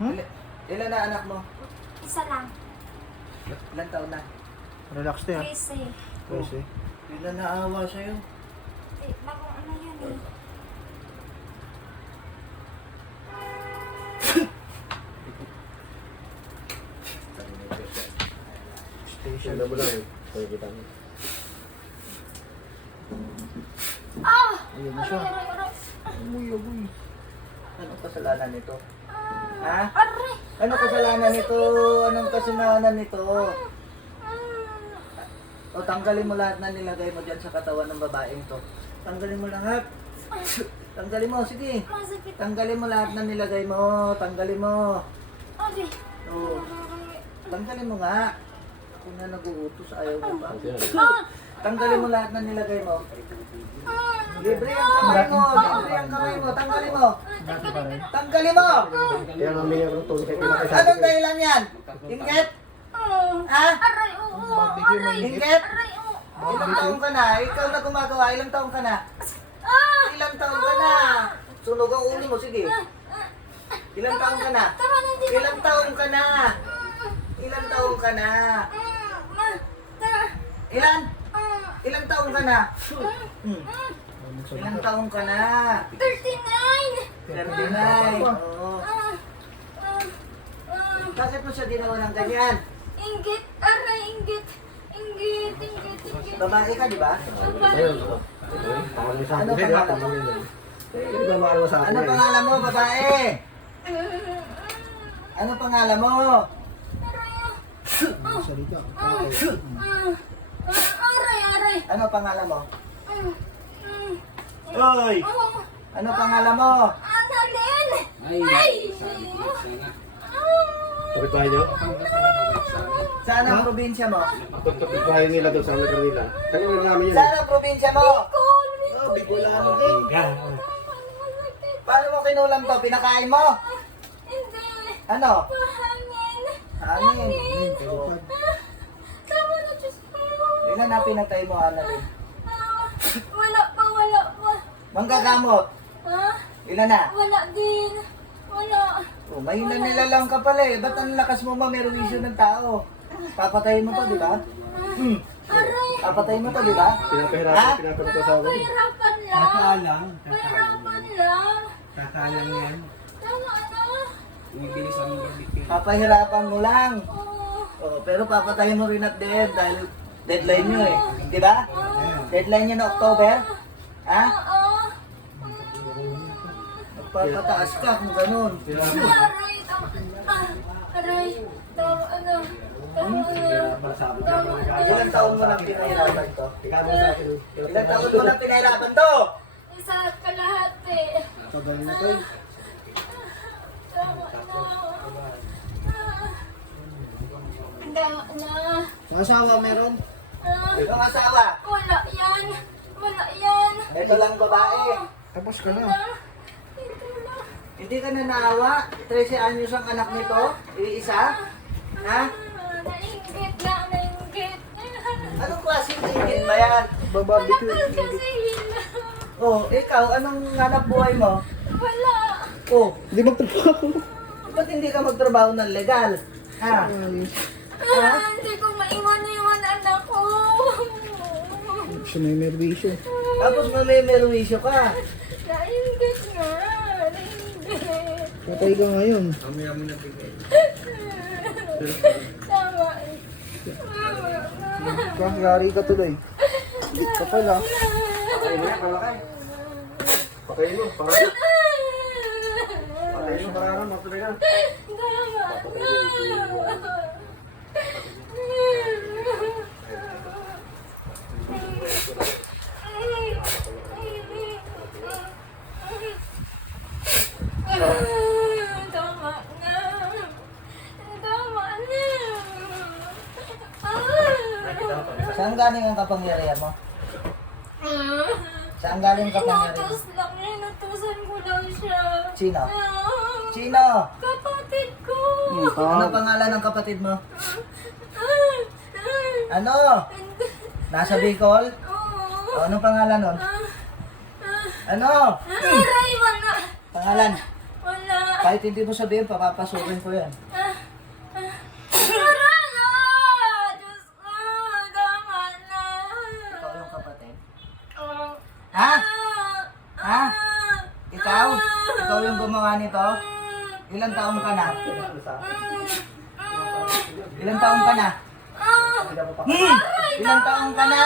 Ilan na anak mo? Isa lang. Ilan taon na? Relax na yan. Tracy. Kasi. Ilan naawa sa'yo? Eh, bagong ano yan eh. Station. Sila mo lang. Kaya kita mo. Ah! Ayun na siya. Aray! Amoy, amoy. Anong kasalanan nito? Ha? Aray! Anong kasalanan nito? Anong kasalanan nito? O tanggalin mo lahat na nilagay mo dyan sa katawan ng babaeng to. Tanggalin mo lahat. Tanggalin mo, sige. Masakit. Tanggalin mo lahat na nilagay mo. Tanggalin mo. Aray! Oo. Tanggalin mo nga. Ako na nag-uutos, ayaw mo ba? Ah! Tanggalin mo lahat na nilagay mo. Libre ang kamay mo. Libre ang kamay mo. Tanggalin mo. Dati pa rin. Tanggalin mo. Kaya mami niya kung tulong kayo. Anong dahilan yan? Inget? Ha? Aray! Oo! Aray! Inget? Aray! Oo! Ilang taong ka na? Ikaw na gumagawa. Ilang taong ka na? Ah! Ilang taong ka na? Sunog ang ulo mo. Sige. Ilang taong ka na? Tama na, hindi Ilang taong ka na? Ilang taong ka na? Ilan? Ilang taong ka na? Ilang taong ka na? 39! 39. Oo. Bakit mo siya ginawa ng ganyan? Inggit! Aray! Inggit! Inggit! Inggit! Inggit! Babae ka, di ba? Ayun. Pangalan sa Ano akin. pangalan mo? Hindi ba maalam sa akin? Ano pangalan mo, babae? Ano pangalan mo? Salita. Aray! Aray! Ano pangalan mo? Hoy! Ano pangalan mo? Annalyn! Ay! Kapitbahay niyo? Saan ang probinsya mo? Kapitbahay nila doon sa amin kanila. Kaya wala namin yun. Saan ang probinsya mo? Bicol! Oh, Bicolano din. Paano mo kinulam to? Pinakain mo? Hindi! Ano? Mahangin! Hangin. Oo. Tama na, Diyos ko! Ilan na pinatay mo, Annalyn? Wala pa, wala pa. Manggagamot. Ha? Ilan na? Wala din. Wala. Oh, mahina nilalang ka pala eh. Ba't ang lakas mo ma-meruisyo ng tao? Papatayin mo to, di ba? Aray! Papatayin mo to, di ba? Pinapahirapan, pinapahirapan ko sa akin. Pahirapan lang. Kakalang. Pahirapan lang. Kakalang yan. Tama na. Papahirapan mo lang. Oo. Oh, pero papatayin mo rin at the end dahil deadline nyo eh. Di ba? Deadline nyo na October? Ha? Oo. Magpapataas ka kung ganun. Aray! Tama na. Aray! Tama na. Tama na. Tama na. Ilang taon mo lang pinahirapan to? Ikaw mo sa akin. Ilang taon mo lang pinahirapan to? Isa at kalahati. Tagal na to eh. Tama na. Tama na. Ang asawa meron? Yung asawa, Wala yan. Wala yan. ito lang babae. Tapos ka na. Ito lang. Hindi ka na naawa? 13 anyos ang anak nito? Iisa? Ha? Nainggit na, nainggit. Anong klaseng tingin ba yan? Babarbecue. Wala kasi yun. Oh, ikaw, anong hanap buhay mo? Wala. Oh, Hindi magtrabaho. ba't hindi ka magtrabaho ng legal? Ha? Hindi ko maiwan yung anak ko. Siya may nervisyo. Tapos may ka. Nainggit nga. Nainggit. Patay ka ngayon. Tama eh. Kakagari ka tuloy. Hindi ka pala. Pakain mo, pakain mo. Pakain mo, parang matuloy na. Tama na. Tama na. Saan galing ang kapangyarihan mo? Saan galing ang kapangyarihan? Inutos lang. Inutusan ko lang siya. Sino? Sino? Kapatid ko. Ano pangalan ng kapatid mo? Ano? Nasa Bicol? Oo. O, anong pangalan nun? Ano? Aray, wala. Pangalan? Wala. Kahit hindi mo sabihin, papapasukin ko yan. Aray! Diyos ko! Tama na! Ikaw yung kapatid. Ah, Ha? Ha? ah, Ikaw? Ikaw yung gumawa nito? Ilang taong ka na? Ilang taong ka na? Ilang taong ka na?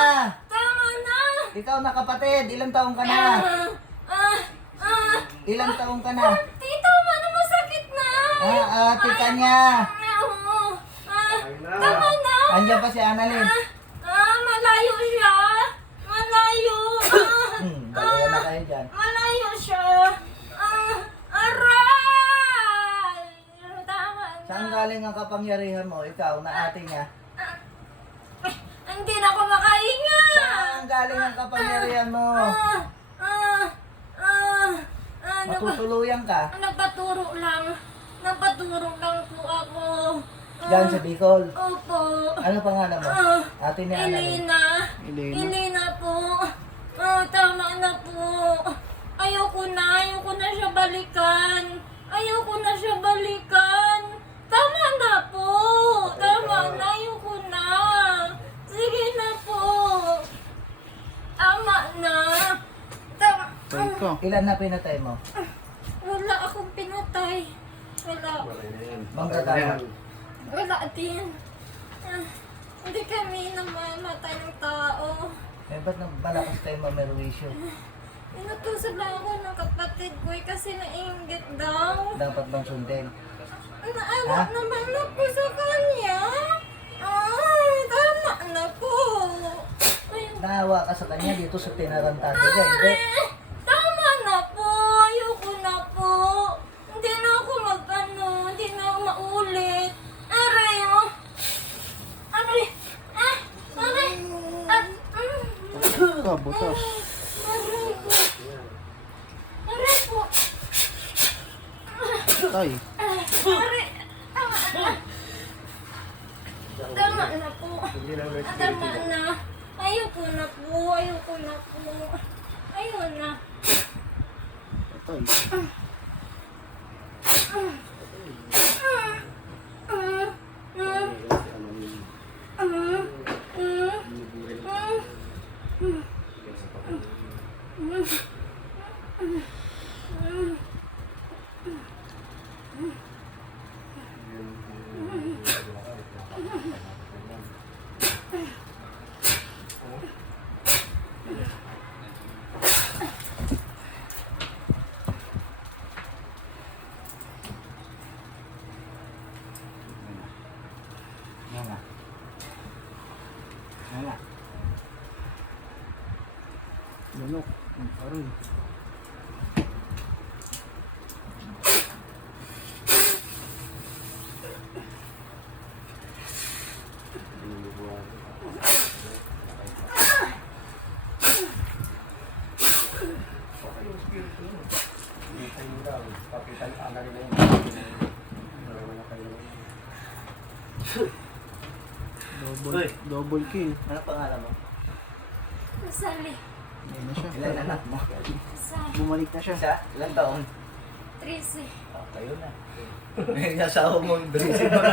Tama na! Ikaw na kapatid, ilang taong ka na? Ilang taong ka na? Tito, ano masakit na? Ate ka niya. Tama na! Andiyan pa si Annalyn. Malayo siya! Malayo! Dalawa na kayo dyan. Malayo siya! Aray! Tama na! Saan galing ang kapangyarihan mo? Ikaw na ate niya. Hindi na ako makahinga! Saan galing ang kapangyarihan mo? Matutuluyan ka. Nagpaturo lang. Nagpaturo lang po ako. Diyan sa Bicol. Opo. Ano pangalan mo? Ate ni Annalyn. Elena. Elena. Elena po. Tama na po. Ayoko na siya balikan. Ayoko na siya balikan. Tama na po. Tama na, ayoko na. Sige na po. Tama na. Tama. Tay ka. Ilan na pinatay mo? Wala akong pinatay. Wala. Manggagawa. Wala din. Hindi kami namamatay ng tao. Eh, ba't nabalakas kayo mamerwisyo? Inutusan lang ako ng kapatid ko kasi nainggit daw. Dapat bang sundin? Naawa Ha? naman ako sa kanya. Tama na po. Ay, Naawa ka sa kanya dito sa tinarantado niya, hindi? tama na po. Ayoko na po. Hindi na ako hindi na ako maulit. Aray, oh. Aray. Aray. Ka, butas. Aray po. Aray po. Tay. Aray. Tama na po. Tama na. Ayoko na po. Ayoko na po. Ayoko na. Tay. Yan na. Yan na. Manok. Aray. Double kill. Ano pangalan mo? Sali. Ayun na siya. Ilan anak mo? Bumalik na siya. Siya? Ilang taon? 13. Oh, kayo na. May asawa mo, Brizzy mo na.